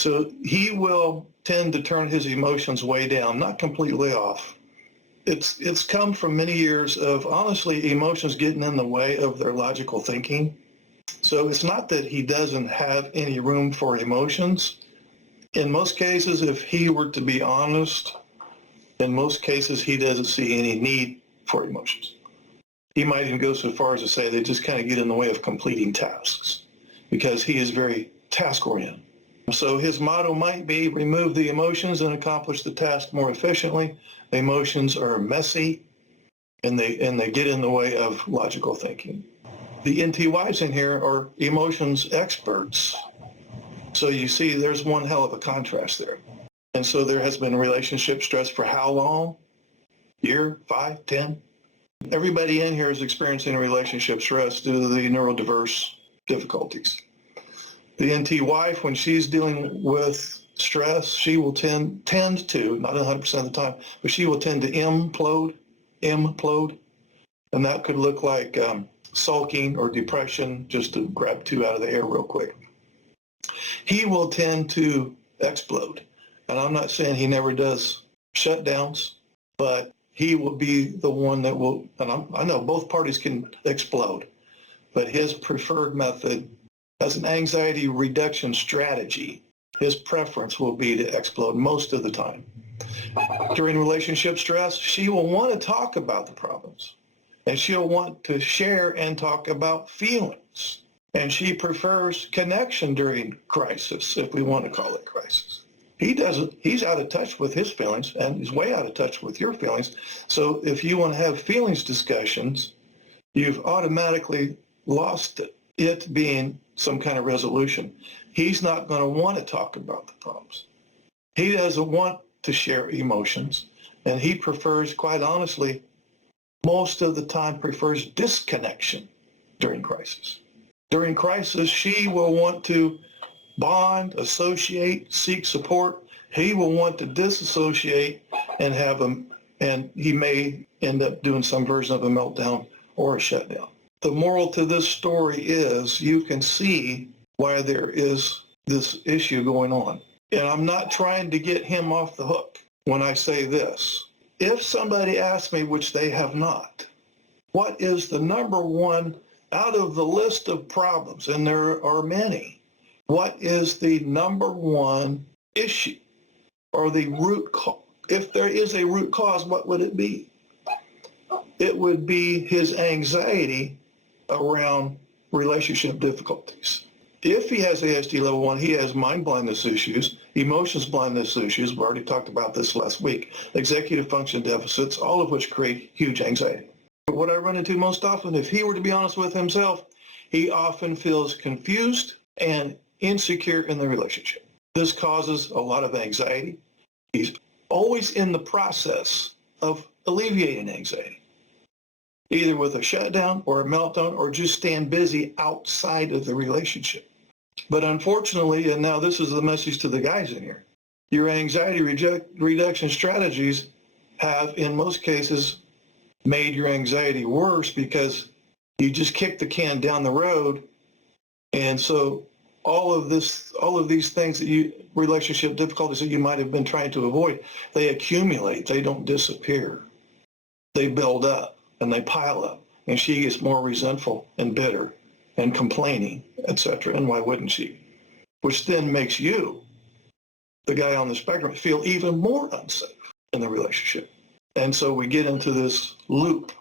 So he will tend to turn his emotions way down, not completely off. It's come from many years of, honestly, emotions getting in the way of their logical thinking. So it's not that he doesn't have any room for emotions. In most cases, if he were to be honest, in most cases, he doesn't see any need for emotions. He might even go so far as to say they just kind of get in the way of completing tasks because he is very task-oriented. So his motto might be remove the emotions and accomplish the task more efficiently. The emotions are messy and they get in the way of logical thinking. The NTYs in here are emotions experts. So you see there's one hell of a contrast there. And so there has been relationship stress for how long? Year, 5, 10? Everybody in here is experiencing relationship stress due to the neurodiverse difficulties. The NT wife, when she's dealing with stress, she will tend to, not 100% of the time, but she will tend to implode. And that could look like sulking or depression, just to grab two out of the air real quick. He will tend to explode. And I'm not saying he never does shutdowns, but he will be the one that will, and I know both parties can explode, but his preferred method as an anxiety reduction strategy, his preference will be to explode most of the time. During relationship stress, she will want to talk about the problems, and she'll want to share and talk about feelings. And she prefers connection during crisis, if we want to call it crisis. He doesn't. He's out of touch with his feelings, and he's way out of touch with your feelings. So if you want to have feelings discussions, you've automatically lost it being some kind of resolution. He's not going to want to talk about the problems. He doesn't want to share emotions, and he prefers, quite honestly, most of the time prefers disconnection during crisis. During crisis, she will want to bond, associate, seek support. He will want to disassociate and and he may end up doing some version of a meltdown or a shutdown. The moral to this story is you can see why there is this issue going on. And I'm not trying to get him off the hook when I say this. If somebody asks me, which they have not, what is the number one out of the list of problems, and there are many, what is the number one issue or the root cause? If there is a root cause, what would it be? It would be his anxiety around relationship difficulties. If he has ASD level 1, he has mind blindness issues, emotions blindness issues. We already talked about this last week. Executive function deficits, all of which create huge anxiety. But what I run into most often, if he were to be honest with himself, he often feels confused and insecure in the relationship. This causes a lot of anxiety. He's always in the process of alleviating anxiety, either with a shutdown or a meltdown or just staying busy outside of the relationship. But unfortunately, and now this is the message to the guys in here, your anxiety reduction strategies have, in most cases, made your anxiety worse because you just kicked the can down the road. And so all of these things that relationship difficulties that you might have been trying to avoid, they accumulate. They don't disappear. They build up and they pile up. And she gets more resentful and bitter and complaining, etc. And why wouldn't she? Which then makes you, the guy on the spectrum, feel even more unsafe in the relationship. And so we get into this loop